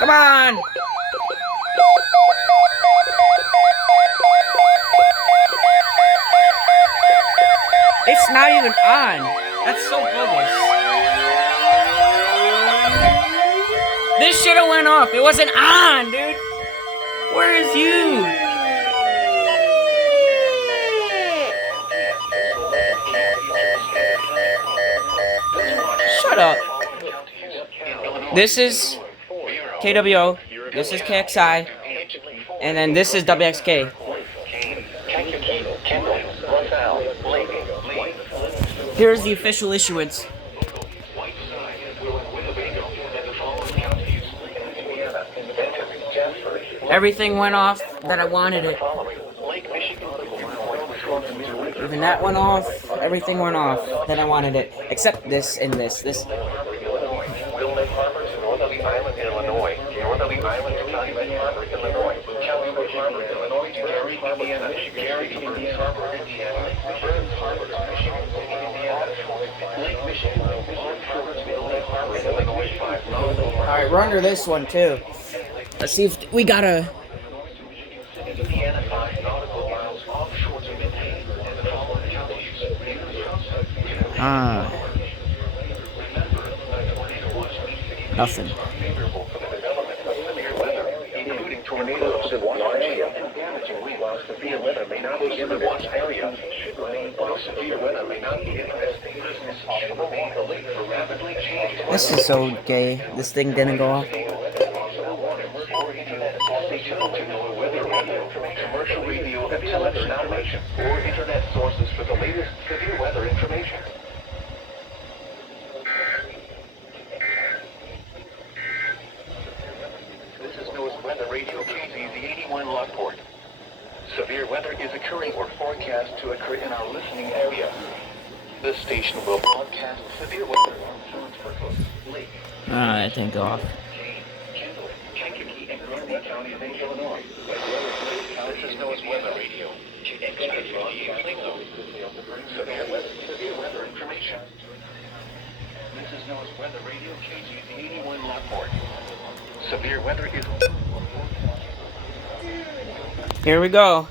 Come on! It's not even on. That's so bogus. This should have went off. It wasn't on, dude. Where is you? Shut up. This is KWO. This is KXI. And then this is WXK. Here's the official issuance. Everything went off that I wanted it. Even that went off. Everything went off that I wanted it. Except this and this. This. Alright, we're under this one too. Let's see if we got a... Nothing. Including tornadoes and large hail and damaging wind, while severe weather may not be in the watch area. While severe weather may not be in the business should remain alert for rapidly changing. This is so gay. This thing didn't go off. Commercial radio and television information or internet sources for the latest severe weather information. This is NOAA's Weather Radio KZZ 81 Lockport. Severe weather is occurring or forecast to occur in our listening area. This station will broadcast severe weather on Florence, Lake. Alright, thank God. Kankakee, and Grundy counties in Illinois. This is NOAA's Weather Radio. Severe weather information. This is NOAA's Weather Radio KZZ 81 Lockport. Severe weather is... Here we go.